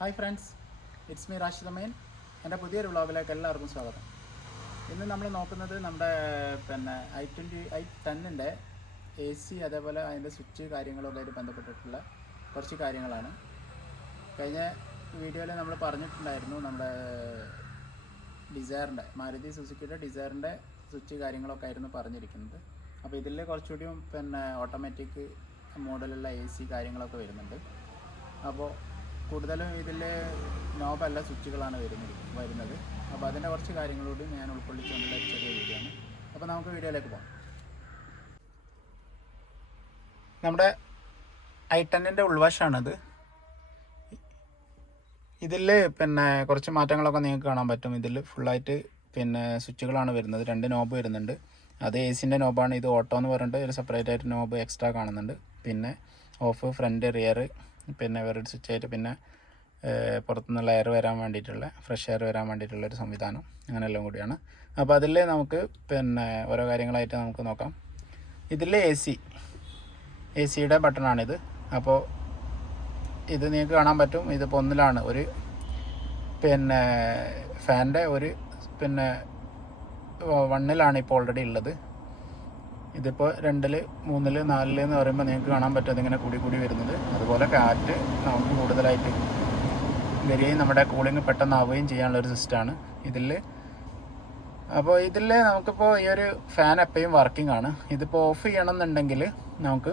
Hi friends, it's me Rashid Ameen. എൻ്റെ പുതിയൊരു വ്ളോഗിലേക്ക് എല്ലാവർക്കും സ്വാഗതം. ഇന്ന് നമ്മൾ നോക്കുന്നത് നമ്മുടെ i10ൻ്റെ AC അതേപോലെ അതിൻ്റെ സ്വിച്ച് കാര്യങ്ങളൊക്കെ ആയിട്ട് ബന്ധപ്പെട്ടിട്ടുള്ള കുറച്ച് കാര്യങ്ങളാണ്. കഴിഞ്ഞ വീഡിയോയിൽ നമ്മൾ പറഞ്ഞിട്ടുണ്ടായിരുന്നു നമ്മുടെ മാരുതി സുസുക്കിയുടെ ഡിസയറിൻ്റെ സ്വിച്ച് കാര്യങ്ങളൊക്കെ ആയിരുന്നു പറഞ്ഞിരിക്കുന്നത്. അപ്പോൾ ഇതിൽ കുറച്ചുകൂടിയും ഓട്ടോമാറ്റിക് മോഡലുള്ള AC കാര്യങ്ങളൊക്കെ വരുന്നുണ്ട്. അപ്പോൾ കൂടുതലും ഇതിൽ നോബല്ല സ്വിച്ചുകളാണ് വരുന്നത്. അപ്പോൾ അതിൻ്റെ കുറച്ച് കാര്യങ്ങളോട് ഞാൻ ഉൾക്കൊള്ളിച്ചുകൊണ്ടുള്ള ചെറിയ വീഡിയോ ആണ്. അപ്പോൾ നമുക്ക് വീഡിയോയിലേക്ക് പോകാം. നമ്മുടെ i10ൻ്റെ ഉൾവശമാണിത്. ഇതിൽ കുറച്ച് മാറ്റങ്ങളൊക്കെ നിങ്ങൾക്ക് കാണാൻ പറ്റും. ഇതിൽ ഫുള്ളായിട്ട് സ്വിച്ചുകളാണ് വരുന്നത്. 2 നോബ് വരുന്നുണ്ട്. അത് AC-ൻ്റെ നോബാണ്. ഇത് ഓട്ടോ എന്ന് പറഞ്ഞിട്ട് ഒരു സെപ്പറേറ്റ് ആയിട്ട് നോബ് എക്സ്ട്രാ കാണുന്നുണ്ട്. പിന്നെ ഓഫ്, ഫ്രണ്ട്, റിയർ, വേറൊരു സ്വിച്ചായിട്ട് പിന്നെ പുറത്തുനിന്നുള്ള എയർ വരാൻ വേണ്ടിയിട്ടുള്ള ഫ്രഷ് എയർ വരാൻ വേണ്ടിയിട്ടുള്ളൊരു സംവിധാനം, അങ്ങനെ എല്ലാം കൂടിയാണ്. അപ്പോൾ അതിൽ നമുക്ക് ഓരോ കാര്യങ്ങളായിട്ട് നമുക്ക് നോക്കാം. ഇതിൽ AC-യുടെ ബട്ടണാണിത്. അപ്പോൾ ഇത് നിങ്ങൾക്ക് കാണാൻ പറ്റും. ഇതിപ്പോൾ ഒന്നിലാണ്, ഒരു ഫാൻ്റെ ഒരു 1-ലാണ് ഇപ്പോൾ ഓൾറെഡി ഉള്ളത്. ഇതിപ്പോൾ 2-ൽ, 3-ൽ, 4-ൽ എന്ന് പറയുമ്പോൾ നിങ്ങൾക്ക് കാണാൻ പറ്റും അതിങ്ങനെ കൂടി വരുന്നത്. അതുപോലെ കാറ്റ് നമുക്ക് കൂടുതലായിട്ട് വരികയും നമ്മുടെ കൂളിംഗ് പെട്ടെന്നാവുകയും ചെയ്യാനുള്ളൊരു സിസ്റ്റമാണ് ഇതിൽ. അപ്പോൾ ഇതിൽ നമുക്കിപ്പോൾ ഈ ഒരു ഫാൻ എപ്പോഴും വർക്കിംഗ് ആണ്. ഇതിപ്പോൾ ഓഫ് ചെയ്യണമെന്നുണ്ടെങ്കിൽ നമുക്ക്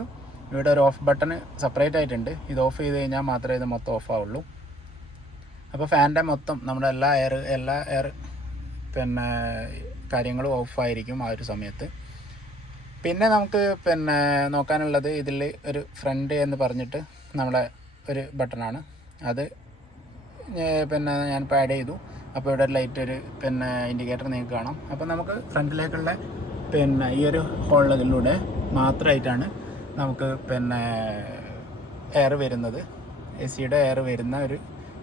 ഇവിടെ ഒരു ഓഫ് ബട്ടൺ സെപ്പറേറ്റ് ആയിട്ടുണ്ട്. ഇത് ഓഫ് ചെയ്ത് കഴിഞ്ഞാൽ മാത്രമേ ഇത് മൊത്തം ഓഫ് ആവുള്ളൂ. അപ്പോൾ ഫാനിൻ്റെ മൊത്തം നമ്മുടെ എല്ലാ എയർ കാര്യങ്ങളും ഓഫായിരിക്കും ആ ഒരു സമയത്ത്. പിന്നെ നമുക്ക് നോക്കാനുള്ളത് ഇതിൽ ഒരു ഫ്രണ്ട് എന്ന് പറഞ്ഞിട്ട് നമ്മളെ ഒരു ബട്ടണാണ്. അത് ഞാനിപ്പോൾ ആഡ് ചെയ്തു. അപ്പോൾ ഇവിടെ ലൈറ്റ് ഒരു ഇൻഡിക്കേറ്റർ നിങ്ങൾക്ക് കാണാം. അപ്പോൾ നമുക്ക് ഫ്രണ്ടിലേക്കുള്ള ഈ ഒരു ഹോളിലൂടെ മാത്രമായിട്ടാണ് നമുക്ക് എയർ വരുന്നത്, AC-യുടെ എയർ വരുന്ന ഒരു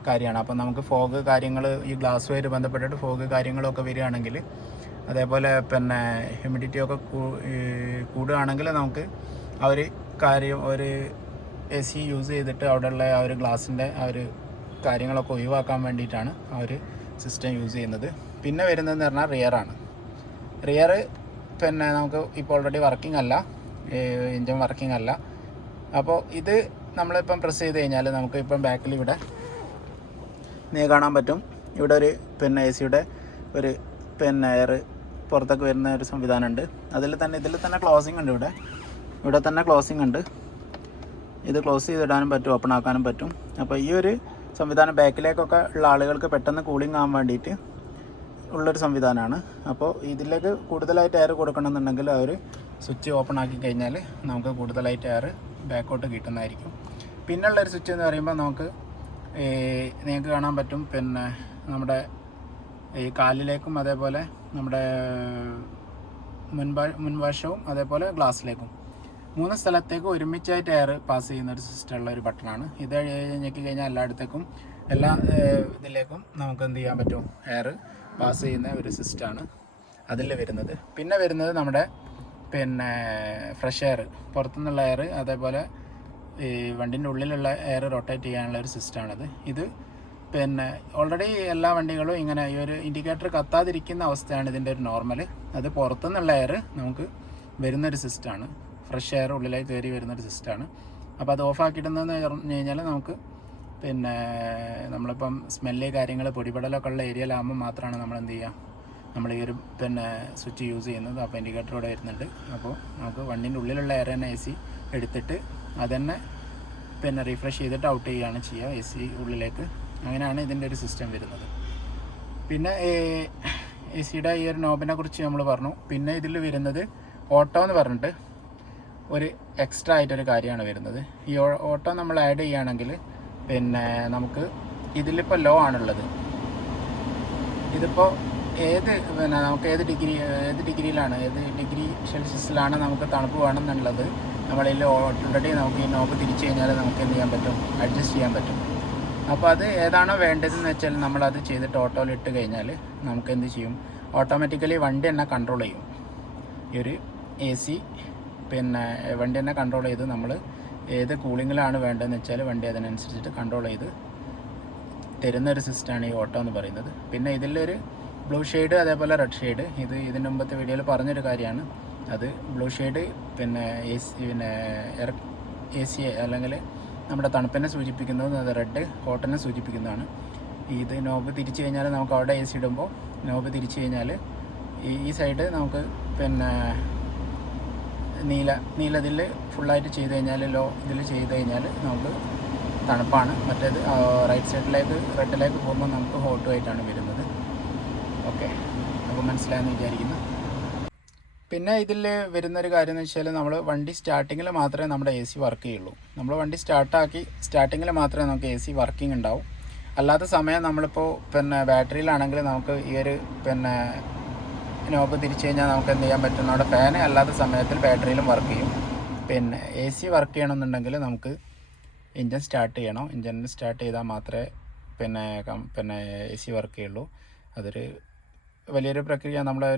കാര്യമാണ്. അപ്പോൾ നമുക്ക് ഫോഗ് കാര്യങ്ങൾ, ഈ ഗ്ലാസ്സുമായിട്ട് ബന്ധപ്പെട്ടിട്ട് ഫോഗ് കാര്യങ്ങളൊക്കെ വരികയാണെങ്കിൽ, അതേപോലെ ഹ്യൂമിഡിറ്റിയൊക്കെ കൂടുകയാണെങ്കിൽ നമുക്ക് ആ ഒരു കാര്യം, ഒരു AC യൂസ് ചെയ്തിട്ട് അവിടെയുള്ള ആ ഒരു ഗ്ലാസിൻ്റെ ആ ഒരു കാര്യങ്ങളൊക്കെ ഒഴിവാക്കാൻ വേണ്ടിയിട്ടാണ് ആ ഒരു സിസ്റ്റം യൂസ് ചെയ്യുന്നത്. പിന്നെ വരുന്നതെന്ന് പറഞ്ഞാൽ റിയർ നമുക്ക് ഇപ്പോൾ ഓൾറെഡി വർക്കിംഗ് അല്ല, എൻജിൻ വർക്കിംഗ് അല്ല. അപ്പോൾ ഇത് നമ്മളിപ്പം പ്രസ് ചെയ്ത് കഴിഞ്ഞാൽ നമുക്ക് ഇപ്പം ബാക്കിൽ ഇവിടെ നീ കാണാൻ പറ്റും. ഇവിടെ ഒരു AC-യുടെ ഒരു എയർ പുറത്തേക്ക് വരുന്ന ഒരു സംവിധാനമുണ്ട്. ഇതിൽ തന്നെ ക്ലോസിംഗ് ഉണ്ട്. ഇവിടെ തന്നെ ക്ലോസിംഗ് ഉണ്ട്. ഇത് ക്ലോസ് ചെയ്തിടാനും പറ്റും, ഓപ്പൺ ആക്കാനും പറ്റും. അപ്പോൾ ഈ ഒരു സംവിധാനം ബാക്കിലേക്കൊക്കെ ഉള്ള ആളുകൾക്ക് പെട്ടെന്ന് കൂളിംഗ് ആകാൻ വേണ്ടിയിട്ട് ഉള്ളൊരു സംവിധാനമാണ്. അപ്പോൾ ഇതിലേക്ക് കൂടുതലായിട്ട് എയർ കൊടുക്കണമെന്നുണ്ടെങ്കിൽ ആ ഒരു സ്വിച്ച് ഓപ്പൺ ആക്കി കഴിഞ്ഞാൽ നമുക്ക് കൂടുതലായിട്ട് എയർ ബാക്കോട്ട് കിട്ടുന്നതായിരിക്കും. പിന്നുള്ളൊരു സ്വിച്ച് എന്ന് പറയുമ്പോൾ നമുക്ക് നിങ്ങൾക്ക് കാണാൻ പറ്റും നമ്മുടെ ഈ കാലിലേക്കും അതേപോലെ നമ്മുടെ മുൻവശവും അതേപോലെ ഗ്ലാസ്സിലേക്കും 3 സ്ഥലത്തേക്കും ഒരുമിച്ചായിട്ട് എയർ പാസ് ചെയ്യുന്ന ഒരു സിസ്റ്റമുള്ള ഒരു ബട്ടണാണ് ഇത്. ഞെക്കി കഴിഞ്ഞാൽ എല്ലായിടത്തേക്കും എല്ലാ ഇതിലേക്കും നമുക്ക് എന്ത് ചെയ്യാൻ പറ്റും, എയർ പാസ് ചെയ്യുന്ന ഒരു സിസ്റ്റമാണ് അതിൽ വരുന്നത്. പിന്നെ വരുന്നത് നമ്മുടെ ഫ്രഷ് എയർ, പുറത്തുനിന്നുള്ള എയർ, അതേപോലെ ഈ വണ്ടിൻ്റെ ഉള്ളിലുള്ള എയർ റൊട്ടേറ്റ് ചെയ്യാനുള്ള ഒരു സിസ്റ്റമാണിത്. ഇത് ഓൾറെഡി എല്ലാ വണ്ടികളും ഇങ്ങനെ ഈ ഒരു ഇൻഡിക്കേറ്റർ കത്താതിരിക്കുന്ന അവസ്ഥയാണ് ഇതിൻ്റെ ഒരു നോർമൽ. അത് പുറത്തുനിന്നുള്ള എയർ നമുക്ക് വരുന്നൊരു സിസ്റ്റമാണ്, ഫ്രഷ് എയർ ഉള്ളിലേക്ക് കയറി വരുന്നൊരു സിസ്റ്റമാണ്. അപ്പോൾ അത് ഓഫാക്കിയിടുന്നതെന്ന് പറഞ്ഞു കഴിഞ്ഞാൽ നമുക്ക് നമ്മളിപ്പം സ്മെല്ല് കാര്യങ്ങൾ, പൊടിപടലൊക്കെ ഉള്ള ഏരിയയിലാകുമ്പോൾ മാത്രമാണ് നമ്മൾ എന്ത് ചെയ്യുക, നമ്മൾ ഈ ഒരു സ്വിച്ച് യൂസ് ചെയ്യുന്നത്. അപ്പോൾ ഇൻഡിക്കേറ്റർ ഇവിടെ വരുന്നുണ്ട്. അപ്പോൾ നമുക്ക് വണ്ടീൻ്റെ ഉള്ളിലുള്ള എയർ തന്നെ AC എടുത്തിട്ട് അതന്നെ റീഫ്രഷ് ചെയ്തിട്ട് ഔട്ട് ചെയ്യുകയാണ് ചെയ്യുക AC ഉള്ളിലേക്ക്. അങ്ങനെയാണ് ഇതിൻ്റെ ഒരു സിസ്റ്റം വരുന്നത്. പിന്നെ AC-യുടെ ഈ ഒരു നോബിനെ കുറിച്ച് നമ്മൾ പറഞ്ഞു. പിന്നെ ഇതിൽ വരുന്നത് ഓട്ടോ എന്ന് പറഞ്ഞിട്ട് ഒരു എക്സ്ട്രാ ആയിട്ടൊരു കാര്യമാണ് വരുന്നത്. ഈ ഓട്ടോ നമ്മൾ ആഡ് ചെയ്യുകയാണെങ്കിൽ നമുക്ക് ഇതിലിപ്പോൾ ലോ ആണുള്ളത്. ഇതിപ്പോൾ നമുക്ക് ഏത് ഡിഗ്രിയിലാണ്, ഏത് ഡിഗ്രി സെൽഷ്യസിലാണ് നമുക്ക് തണുപ്പ് വേണമെന്നുള്ളത് നമ്മളിൽ ഓൾറെഡി നമുക്ക് ഈ നോബ് തിരിച്ചു കഴിഞ്ഞാൽ നമുക്ക് എന്ത് ചെയ്യാൻ പറ്റും, അഡ്ജസ്റ്റ് ചെയ്യാൻ പറ്റും. അപ്പോൾ അത് ഏതാണോ വേണ്ടതെന്ന് വെച്ചാൽ നമ്മളത് ചെയ്തിട്ട് ഓട്ടോയിൽ ഇട്ട് കഴിഞ്ഞാൽ നമുക്ക് എന്ത് ചെയ്യും, ഓട്ടോമാറ്റിക്കലി വണ്ടി തന്നെ കൺട്രോൾ ചെയ്യും. ഈ ഒരു AC വണ്ടി തന്നെ കൺട്രോൾ ചെയ്ത് നമ്മൾ ഏത് കൂളിങ്ങിലാണ് വേണ്ടതെന്ന് വെച്ചാൽ വണ്ടി അതിനനുസരിച്ചിട്ട് കൺട്രോൾ ചെയ്ത് തരുന്നൊരു സിസ്റ്റമാണ് ഈ ഓട്ടോ എന്ന് പറയുന്നത്. പിന്നെ ഇതിലൊരു ബ്ലൂ ഷെയ്ഡ് അതേപോലെ റെഡ് ഷെയ്ഡ്, ഇതിന് മുമ്പത്തെ വീഡിയോയിൽ പറഞ്ഞൊരു കാര്യമാണ്. അത് ബ്ലൂ ഷെയ്ഡ് പിന്നെ എ സി അല്ലെങ്കിൽ നമ്മുടെ തണുപ്പിനെ സൂചിപ്പിക്കുന്നത്, അത് റെഡ് ഹോട്ടിനെ സൂചിപ്പിക്കുന്നതാണ്. ഇത് നോബ് തിരിച്ചു കഴിഞ്ഞാൽ നമുക്ക് അവിടെ എ സി ഇടുമ്പോൾ നോബ് തിരിച്ചു കഴിഞ്ഞാൽ ഈ സൈഡ് നമുക്ക് പിന്നെ നീലതിൽ ഫുള്ളായിട്ട് ചെയ്ത് കഴിഞ്ഞാൽ ഇതിൽ ചെയ്ത് കഴിഞ്ഞാൽ നമുക്ക് തണുപ്പാണ്. മറ്റേത് റൈറ്റ് സൈഡിലേക്ക് റെഡിലേക്ക് പോകുമ്പോൾ നമുക്ക് ഹോട്ടുമായിട്ടാണ് വരുന്നത്. ഓക്കെ, അപ്പോൾ മനസ്സിലായെന്ന് വിചാരിക്കുന്നു. പിന്നെ ഇതിൽ വരുന്നൊരു കാര്യം എന്ന് വെച്ചാൽ നമ്മൾ വണ്ടി സ്റ്റാർട്ടിങ്ങിൽ മാത്രമേ നമ്മുടെ എ സി വർക്ക് ചെയ്യുള്ളൂ. നമ്മൾ വണ്ടി സ്റ്റാർട്ടിങ്ങിൽ മാത്രമേ നമുക്ക് എ സി വർക്കിംഗ് ഉണ്ടാവും. അല്ലാത്ത സമയം നമ്മളിപ്പോൾ പിന്നെ ബാറ്ററിയിലാണെങ്കിൽ നമുക്ക് ഈ ഒരു പിന്നെ നോബ് തിരിച്ചു കഴിഞ്ഞാൽ നമുക്ക് എന്ത് ചെയ്യാൻ പറ്റും, നമ്മുടെ ഫാന് അല്ലാത്ത സമയത്തിൽ ബാറ്ററിയിലും വർക്ക് ചെയ്യും. പിന്നെ എ സി വർക്ക് ചെയ്യണമെന്നുണ്ടെങ്കിൽ നമുക്ക് എൻജിൻ സ്റ്റാർട്ട് ചെയ്യണം. എൻജിൻ സ്റ്റാർട്ട് ചെയ്താൽ മാത്രമേ പിന്നെ എ സി വർക്ക് ചെയ്യുള്ളൂ. അതൊരു വലിയൊരു പ്രക്രിയ. നമ്മളെ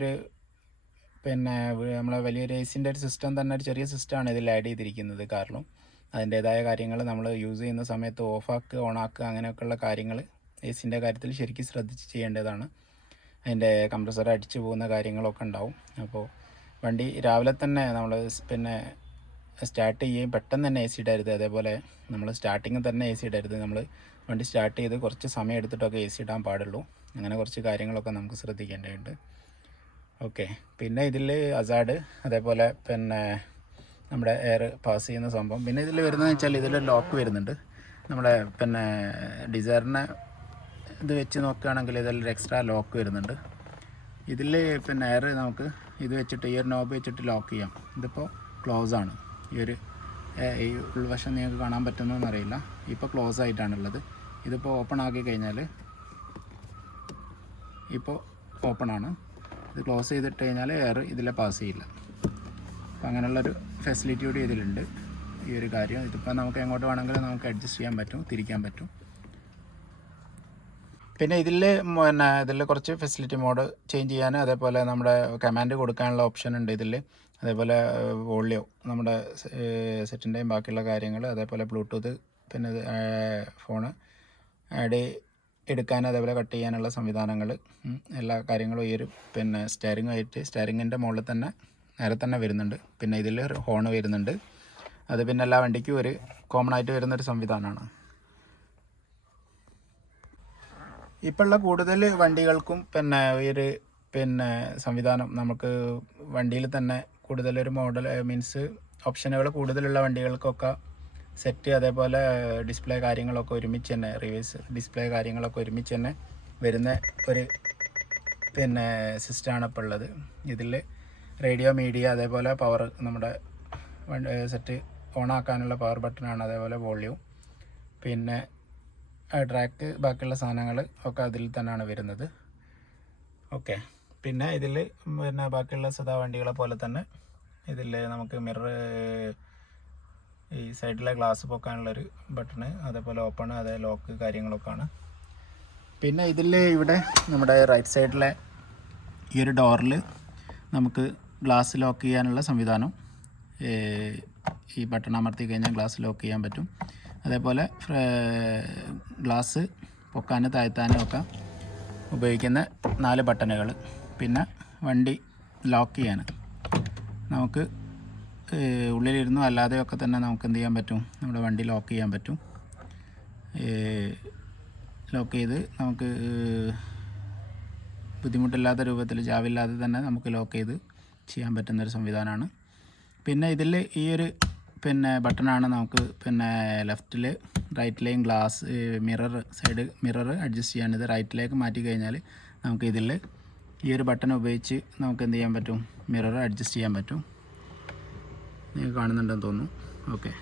വലിയൊരു എ സിൻ്റെ ഒരു സിസ്റ്റം തന്നെ, ഒരു ചെറിയ സിസ്റ്റമാണ് ഇതിൽ ആഡ് ചെയ്തിരിക്കുന്നത്. കാരണം അതിൻ്റേതായ കാര്യങ്ങൾ നമ്മൾ യൂസ് ചെയ്യുന്ന സമയത്ത് ഓഫാക്കുക ഓണാക്കുക അങ്ങനെയൊക്കെയുള്ള കാര്യങ്ങൾ എ സിൻ്റെ കാര്യത്തിൽ ശരിക്കും ശ്രദ്ധിച്ച് ചെയ്യേണ്ടതാണ്. അതിൻ്റെ കംപ്രസർ അടിച്ചു പോകുന്ന കാര്യങ്ങളൊക്കെ ഉണ്ടാവും. അപ്പോൾ വണ്ടി രാവിലെ തന്നെ നമ്മൾ പിന്നെ സ്റ്റാർട്ട് ചെയ്യുകയും പെട്ടെന്ന് തന്നെ എ സി ഇടരുത്. അതേപോലെ നമ്മൾ സ്റ്റാർട്ടിങ്ങിൽ തന്നെ എ സി ഇടരുത്. നമ്മൾ വണ്ടി സ്റ്റാർട്ട് ചെയ്ത് കുറച്ച് സമയം എടുത്തിട്ടൊക്കെ എ സി ഇടാൻ പാടുള്ളൂ. അങ്ങനെ കുറച്ച് കാര്യങ്ങളൊക്കെ നമുക്ക് ശ്രദ്ധിക്കേണ്ടതുണ്ട്. ഓക്കെ, പിന്നെ ഇതിൽ അസാഡ് അതേപോലെ പിന്നെ നമ്മുടെ എയർ പാസ് ചെയ്യുന്ന സംഭവം. പിന്നെ ഇതിൽ വരുന്നതെന്ന് വെച്ചാൽ ഇതിലൊരു ലോക്ക് വരുന്നുണ്ട്. നമ്മുടെ പിന്നെ ഡിസൈറിനെ ഇത് വെച്ച് നോക്കുകയാണെങ്കിൽ ഇതിലൊരു എക്സ്ട്രാ ലോക്ക് വരുന്നുണ്ട്. ഇതിൽ പിന്നെ എയർ നമുക്ക് ഇത് വെച്ചിട്ട് ഈ ഒരു നോബ് വെച്ചിട്ട് ലോക്ക് ചെയ്യാം. ഇതിപ്പോൾ ക്ലോസ് ആണ്. ഈ ഉൾവശം നിങ്ങൾക്ക് കാണാൻ പറ്റുന്നതെന്ന് അറിയില്ല. ഇപ്പോൾ ക്ലോസ് ആയിട്ടാണുള്ളത്. ഇതിപ്പോൾ ഓപ്പൺ ആക്കി കഴിഞ്ഞാൽ ഇപ്പോൾ ഓപ്പൺ ആണ്. ഇത് ക്ലോസ് ചെയ്തിട്ട് കഴിഞ്ഞാൽ എയർ ഇതിലെ പാസ് ചെയ്യില്ല. അപ്പോൾ അങ്ങനെയുള്ളൊരു ഫെസിലിറ്റി കൂടി ഇതിലുണ്ട്. ഈ ഒരു കാര്യം ഇതിപ്പോൾ നമുക്ക് എങ്ങോട്ട് വേണമെങ്കിലും നമുക്ക് അഡ്ജസ്റ്റ് ചെയ്യാൻ പറ്റും, തിരിക്കാൻ പറ്റും. പിന്നെ ഇതിൽ കുറച്ച് ഫെസിലിറ്റി മോഡ് ചേഞ്ച് ചെയ്യാൻ, അതേപോലെ നമ്മുടെ കമാൻഡ് കൊടുക്കാനുള്ള ഓപ്ഷൻ ഉണ്ട് ഇതിൽ. അതേപോലെ വോളിയോ നമ്മുടെ സെറ്റിൻ്റെയും ബാക്കിയുള്ള കാര്യങ്ങൾ, അതേപോലെ ബ്ലൂടൂത്ത്, പിന്നെ ഫോണ് ആഡ് എടുക്കാൻ, അതേപോലെ കട്ട് ചെയ്യാനുള്ള സംവിധാനങ്ങൾ, എല്ലാ കാര്യങ്ങളും ഈ ഒരു പിന്നെ സ്റ്റിയറിങ്ങിൻ്റെ മുകളിൽ തന്നെ നേരെ തന്നെ വരുന്നുണ്ട്. പിന്നെ ഇതിൽ ഹോണ് വരുന്നുണ്ട്. അത് പിന്നെ എല്ലാ വണ്ടിക്കും ഒരു കോമൺ ആയിട്ട് വരുന്നൊരു സംവിധാനമാണ്. ഇപ്പോൾ ഉള്ള കൂടുതൽ വണ്ടികൾക്കും പിന്നെ ഈ ഒരു സംവിധാനം നമുക്ക് വണ്ടിയിൽ തന്നെ കൂടുതലൊരു മോഡൽ മീൻസ് ഓപ്ഷനുകൾ കൂടുതലുള്ള വണ്ടികൾക്കൊക്കെ സെറ്റ്, അതേപോലെ ഡിസ്പ്ലേ കാര്യങ്ങളൊക്കെ ഒരുമിച്ച് തന്നെ, റിവേഴ്സ് ഡിസ്പ്ലേ കാര്യങ്ങളൊക്കെ ഒരുമിച്ച് തന്നെ വരുന്ന ഒരു സിസ്റ്റമാണ് ഇപ്പോൾ ഉള്ളത്. ഇതിൽ റേഡിയോ, മീഡിയ, അതേപോലെ പവർ, നമ്മുടെ സെറ്റ് ഓണാക്കാനുള്ള പവർ ബട്ടണാണ്, അതേപോലെ വോള്യൂം, പിന്നെ ട്രാക്ക്, ബാക്കിയുള്ള സാധനങ്ങൾ ഒക്കെ അതിൽ തന്നെയാണ് വരുന്നത്. ഓക്കെ, പിന്നെ ഇതിൽ ബാക്കിയുള്ള സദാ വണ്ടികളെ പോലെ തന്നെ ഇതിൽ നമുക്ക് മിറർ, ഈ സൈഡിലെ ഗ്ലാസ് പൊക്കാനുള്ളൊരു ബട്ടണ്, അതേപോലെ ഓപ്പൺ, അതേ ലോക്ക് കാര്യങ്ങളൊക്കെയാണ്. പിന്നെ ഇതിൽ ഇവിടെ നമ്മുടെ റൈറ്റ് സൈഡിലെ ഈ ഒരു ഡോറിൽ നമുക്ക് ഗ്ലാസ് ലോക്ക് ചെയ്യാനുള്ള സംവിധാനം, ഈ ബട്ടൺ അമർത്തി കഴിഞ്ഞാൽ ഗ്ലാസ് ലോക്ക് ചെയ്യാൻ പറ്റും. അതേപോലെ ഗ്ലാസ് പൊക്കാനും താഴ്ത്താനും ഒക്കെ ഉപയോഗിക്കുന്ന 4 ബട്ടണുകൾ. പിന്നെ വണ്ടി ലോക്ക് ചെയ്യാൻ നമുക്ക് ഉള്ളിലിരുന്നും അല്ലാതെയൊക്കെ തന്നെ നമുക്ക് എന്ത് ചെയ്യാൻ പറ്റും, നമ്മുടെ വണ്ടി ലോക്ക് ചെയ്യാൻ പറ്റും. ലോക്ക് ചെയ്ത് നമുക്ക് ബുദ്ധിമുട്ടില്ലാത്ത രൂപത്തിൽ, ചാവില്ലാതെ തന്നെ നമുക്ക് ലോക്ക് ചെയ്ത് ചെയ്യാൻ പറ്റുന്നൊരു സംവിധാനമാണ്. പിന്നെ ഇതിൽ ഈ ഒരു ബട്ടണാണ് നമുക്ക് ലെഫ്റ്റിൽ റൈറ്റിലെയും ഗ്ലാസ് സൈഡ് മിറർ അഡ്ജസ്റ്റ് ചെയ്യാൻ. ഇത് റൈറ്റിലേക്ക് മാറ്റി കഴിഞ്ഞാൽ നമുക്ക് ഇതിൽ ഈ ഒരു ബട്ടൺ ഉപയോഗിച്ച് നമുക്ക് എന്ത് ചെയ്യാൻ പറ്റും, മിറർ അഡ്ജസ്റ്റ് ചെയ്യാൻ പറ്റും. നിങ്ങൾ കാണുന്നുണ്ടെന്ന് തോന്നുന്നു. ഓക്കെ,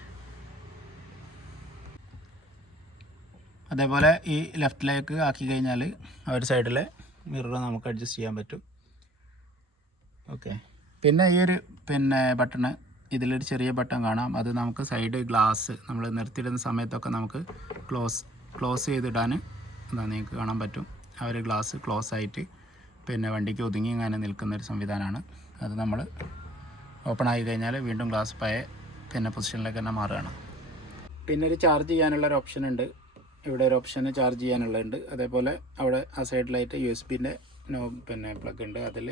അതേപോലെ ഈ ലെഫ്റ്റിലേക്ക് ആക്കി കഴിഞ്ഞാൽ ആ ഒരു സൈഡിലെ മിറർ നമുക്ക് അഡ്ജസ്റ്റ് ചെയ്യാൻ പറ്റും. ഓക്കെ, പിന്നെ ഈ ഒരു ബട്ടണ്, ഇതിലൊരു ചെറിയ ബട്ടൺ കാണാം. അത് നമുക്ക് സൈഡ് ഗ്ലാസ് നമ്മൾ നിർത്തിയിടുന്ന സമയത്തൊക്കെ നമുക്ക് ക്ലോസ് ചെയ്തിടാൻ നിങ്ങൾക്ക് കാണാൻ പറ്റും. ആ ഒരു ഗ്ലാസ് ക്ലോസ് ആയിട്ട് വണ്ടിക്ക് ഒതുങ്ങി ഇങ്ങനെ നിൽക്കുന്നൊരു സംവിധാനമാണ്. അത് നമ്മൾ ഓപ്പൺ ആയി കഴിഞ്ഞാൽ വീണ്ടും ഗ്ലാസ് പഴയ പൊസിഷനിലേക്ക് തന്നെ മാറുകയാണ്. പിന്നെ ഒരു ചാർജ് ചെയ്യാനുള്ളൊരു ഓപ്ഷൻ ഉണ്ട്. ഇവിടെ ഒരു ഓപ്ഷന് ചാർജ് ചെയ്യാനുള്ളതുണ്ട്. അതേപോലെ അവിടെ ആ സൈഡിലായിട്ട് USB-ൻ്റെ പിന്നെ പ്ലഗ് ഉണ്ട്. അതിൽ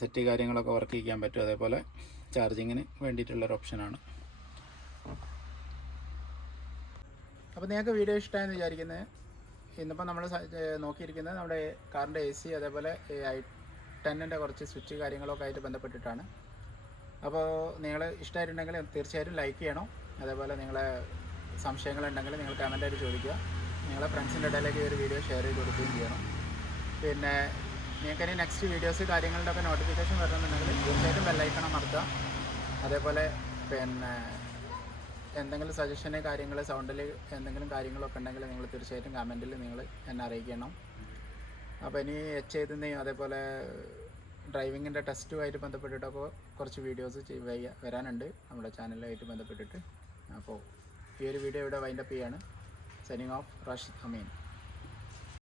സെറ്റ് കാര്യങ്ങളൊക്കെ വർക്ക് ചെയ്യാൻ പറ്റും. അതേപോലെ ചാർജിങ്ങിന് വേണ്ടിയിട്ടുള്ളൊരു ഓപ്ഷനാണ്. അപ്പോൾ നിങ്ങൾക്ക് വീഡിയോ ഇഷ്ടമായെന്ന് വിചാരിക്കുന്നത്. ഇന്നിപ്പോൾ നമ്മൾ നോക്കിയിരിക്കുന്നത് നമ്മുടെ കാറിൻ്റെ AC അതേപോലെ i10ൻ്റെ കുറച്ച് സ്വിച്ച് കാര്യങ്ങളൊക്കെ ആയിട്ട് ബന്ധപ്പെട്ടിട്ടാണ്. അപ്പോൾ നിങ്ങൾ ഇഷ്ടമായിട്ടുണ്ടെങ്കിൽ തീർച്ചയായിട്ടും ലൈക്ക് ചെയ്യണം. അതേപോലെ നിങ്ങളെ സംശയങ്ങളുണ്ടെങ്കിൽ നിങ്ങൾ കമൻറ്റായിട്ട് ചോദിക്കുക. നിങ്ങളെ ഫ്രണ്ട്സിൻ്റെ ഇടയിലേക്ക് ഈ ഒരു വീഡിയോ ഷെയർ ചെയ്ത് കൊടുക്കുകയും ചെയ്യണം. പിന്നെ നിങ്ങൾക്കിനി നെക്സ്റ്റ് വീഡിയോസ് കാര്യങ്ങളുടെ ഒക്കെ നോട്ടിഫിക്കേഷൻ വരണമെന്നുണ്ടെങ്കിൽ തീർച്ചയായിട്ടും ബെല്ലൈക്കൺ അമർത്തുക. അതേപോലെ പിന്നെ എന്തെങ്കിലും സജഷന് കാര്യങ്ങൾ സൗണ്ടിൽ എന്തെങ്കിലും കാര്യങ്ങളൊക്കെ ഉണ്ടെങ്കിൽ നിങ്ങൾ തീർച്ചയായിട്ടും കമൻറ്റിൽ നിങ്ങൾ എന്നെ അറിയിക്കണം. അപ്പോൾ ഇനി HID അതേപോലെ ഡ്രൈവിങ്ങിൻ്റെ ടെസ്റ്റുമായിട്ട് ബന്ധപ്പെട്ടിട്ടൊക്കെ കുറച്ച് വീഡിയോസ് വരാനുണ്ട് നമ്മുടെ ചാനലുമായിട്ട് ബന്ധപ്പെട്ടിട്ട്. അപ്പോൾ ഈ ഒരു വീഡിയോ ഇവിടെ വൈൻഡപ്പ് ചെയ്യാണ്. സൈനിങ് ഓഫ് റാഷിദ് അമീൻ.